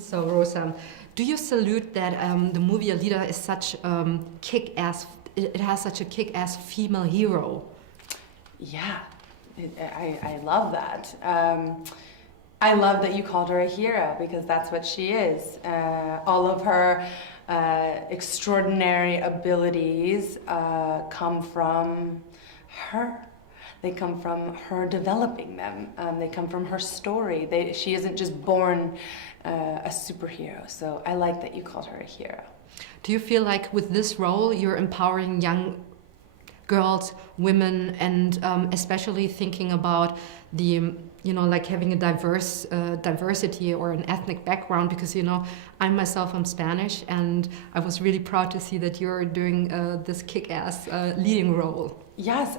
So Rosa, do you salute that the movie Alita is such kick-ass? It has such a kick-ass female hero. Yeah, I love that. I love that you called her a hero because that's what she is. All of her extraordinary abilities come from her. They come from her developing them. They come from her story. She isn't just born a superhero. So I like that you called her a hero. Do you feel like with this role you're empowering young girls, women, and especially thinking about the, like having a diversity or an ethnic background? Because, I myself am Spanish, and I was really proud to see that you're doing this kick-ass leading role. Yes,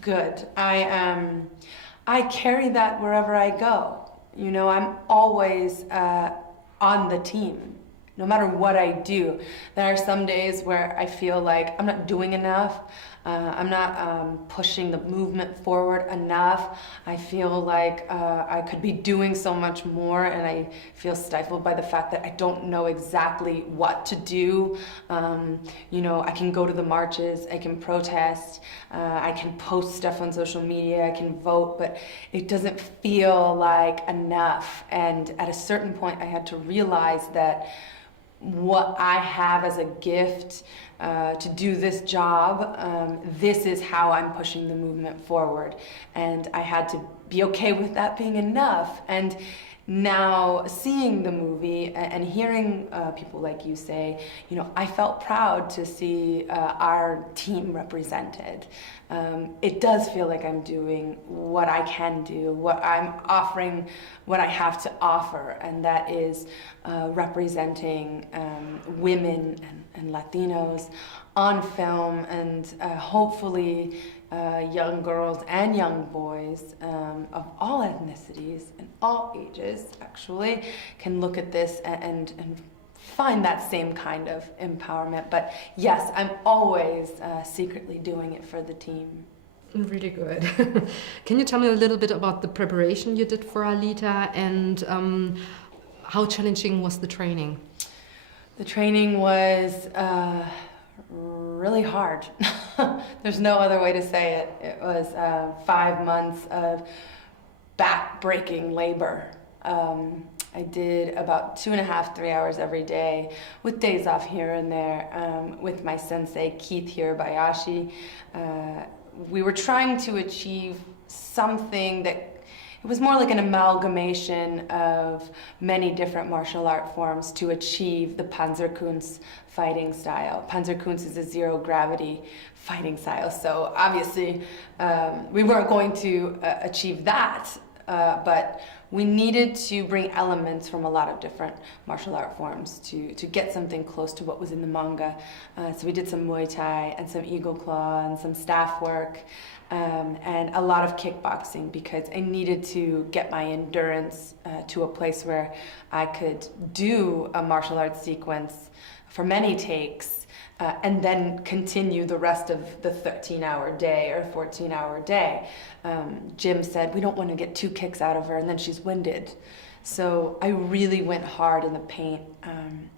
good. I carry that wherever I go. I'm always on the team. No matter what I do. There are some days where I feel like I'm not doing enough. I'm not pushing the movement forward enough. I feel like I could be doing so much more, and I feel stifled by the fact that I don't know exactly what to do. I can go to the marches, I can protest, I can post stuff on social media, I can vote, but it doesn't feel like enough. And at a certain point, I had to realize that what I have as a gift to do this job, this is how I'm pushing the movement forward. And I had to be okay with that being enough. And now seeing the movie and hearing people like you say, I felt proud to see our team represented. It does feel like I'm doing what I can do, what I'm offering, what I have to offer, and that is representing women and Latinos on film, and hopefully young girls and young boys of all ethnicities and all ages actually can look at this and find that same kind of empowerment. But yes, I'm always secretly doing it for the team. Really good. Can you tell me a little bit about the preparation you did for Alita, and how challenging was the training? The training was really hard. There's no other way to say it. It was 5 months of back-breaking labor. I did about 2.5, 3 hours every day, with days off here and there, with my sensei, Keith Hirabayashi. We were trying to achieve something that it was more like an amalgamation of many different martial art forms to achieve the Panzerkunst fighting style. Panzerkunst is a zero-gravity fighting style, so obviously we weren't going to achieve that, but we needed to bring elements from a lot of different martial art forms to get something close to what was in the manga. So we did some Muay Thai and some Eagle Claw and some staff work, and a lot of kickboxing, because I needed to get my endurance to a place where I could do a martial arts sequence for many takes and then continue the rest of the 13-hour day or 14-hour day. Jim said, we don't want to get 2 kicks out of her and then she's winded. So I really went hard in the paint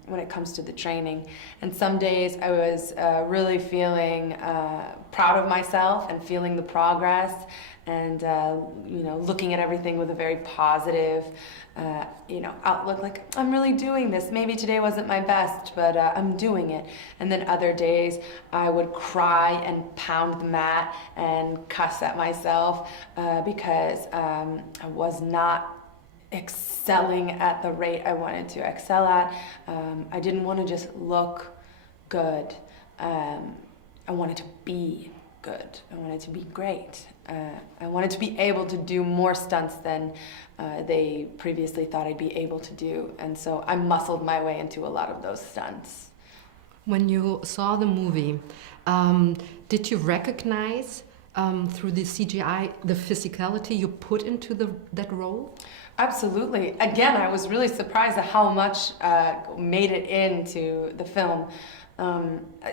when it comes to the training. And some days I was really feeling proud of myself and feeling the progress, and looking at everything with a very positive outlook, like I'm really doing this. Maybe today wasn't my best, but I'm doing it. And then other days I would cry and pound the mat and cuss at myself because I was not excelling at the rate I wanted to excel at. I didn't want to just look good. I wanted to be good. I wanted to be great. I wanted to be able to do more stunts than they previously thought I'd be able to do. And so I muscled my way into a lot of those stunts. When you saw the movie, did you recognize through the CGI the physicality you put into that role? Absolutely. Again, I was really surprised at how much made it into the film.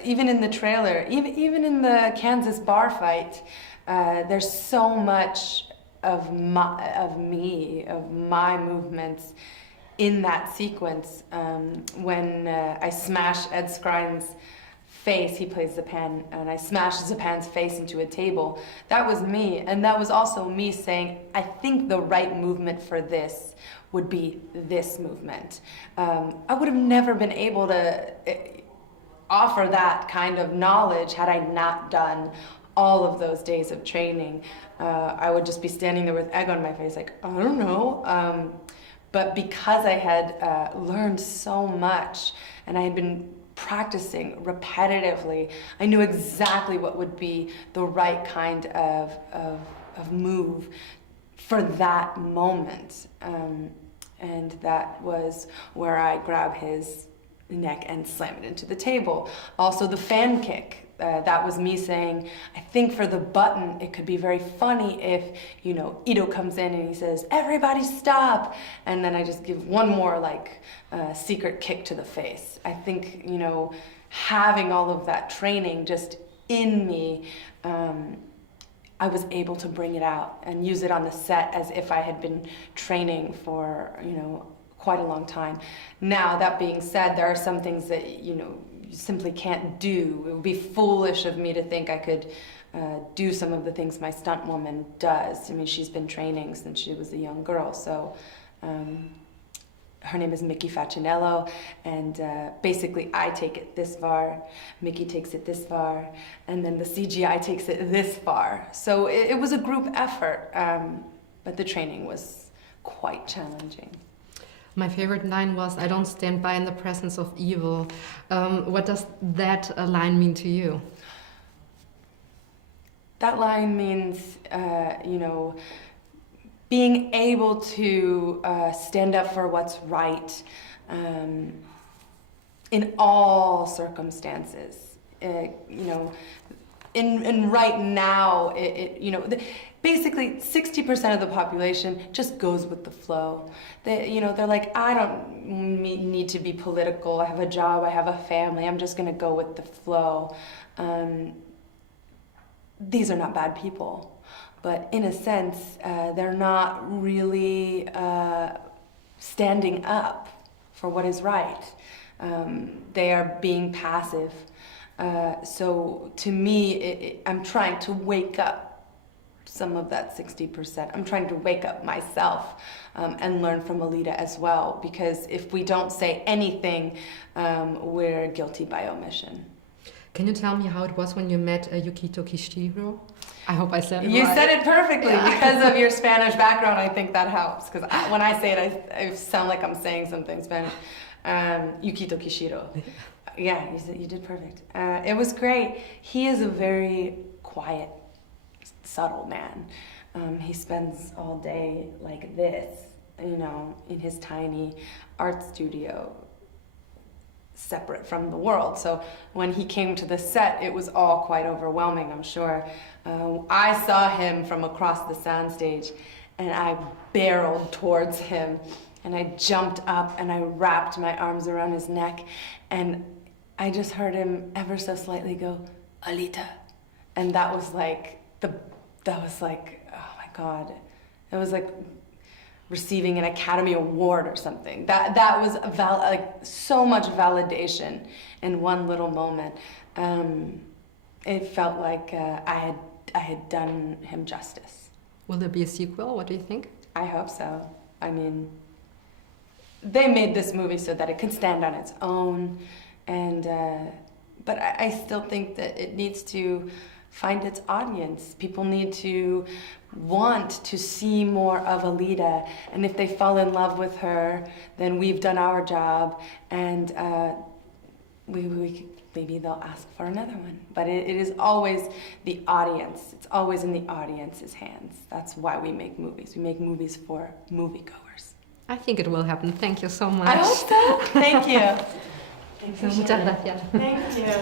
Even in the trailer, even in the Kansas bar fight, there's so much of my movements in that sequence, when I smash Ed Skrein's face, he plays Zapan, and I smashed Zapan's face into a table. That was me, and that was also me saying, I think the right movement for this would be this movement. I would have never been able to offer that kind of knowledge had I not done all of those days of training. I would just be standing there with egg on my face like, I don't know. But because I had learned so much and I had been practicing repetitively, I knew exactly what would be the right kind of move for that moment. And that was where I grab his neck and slam it into the table. Also the fan kick. That was me saying, I think for the button, it could be very funny if, you know, Ito comes in and he says, everybody stop. And then I just give one more like secret kick to the face. I think, you know, having all of that training just in me, I was able to bring it out and use it on the set as if I had been training for, you know, quite a long time. Now, that being said, there are some things that, you know, you simply can't do. It would be foolish of me to think I could do some of the things my stunt woman does. I mean, she's been training since she was a young girl, so her name is Mickey Facinello, and basically I take it this far, Mickey takes it this far, and then the CGI takes it this far. So it was a group effort, but the training was quite challenging. My favorite line was, I don't stand by in the presence of evil. What does that line mean to you? That line means, you know, being able to stand up for what's right in all circumstances. You know, in right now, you know, basically 60% of the population just goes with the flow. You know, they're like, I don't need to be political. I have a job, I have a family. I'm just going to go with the flow. These are not bad people, but in a sense, they're not really standing up for what is right. They are being passive. So to me, I'm trying to wake up some of that 60%. I'm trying to wake up myself and learn from Alita as well, because if we don't say anything, we're guilty by omission. Can you tell me how it was when you met Yukito Kishiro? I hope I said it You right. said it perfectly. Yeah. Because of your Spanish background, I think that helps. Because when I say it, I sound like I'm saying something Spanish. Yukito Kishiro. Yeah, you did perfect. It was great. He is a very quiet, subtle man. He spends all day like this, you know, in his tiny art studio, separate from the world. So when he came to the set, it was all quite overwhelming, I'm sure. I saw him from across the soundstage, and I barreled towards him, and I jumped up and I wrapped my arms around his neck, and I just heard him ever so slightly go, Alita. And that was like, oh my God. It was like receiving an Academy Award or something. That was like so much validation in one little moment. It felt like I had done him justice. Will there be a sequel? What do you think? I hope so. I mean, they made this movie so that it could stand on its own, and but I still think that it needs to find its audience. People need to want to see more of Alita, and if they fall in love with her, then we've done our job, and maybe they'll ask for another one. But it is always the audience. It's always in the audience's hands. That's why we make movies. We make movies for moviegoers. I think it will happen. Thank you so much. I hope so. Thank you. Muchas gracias. Thank you.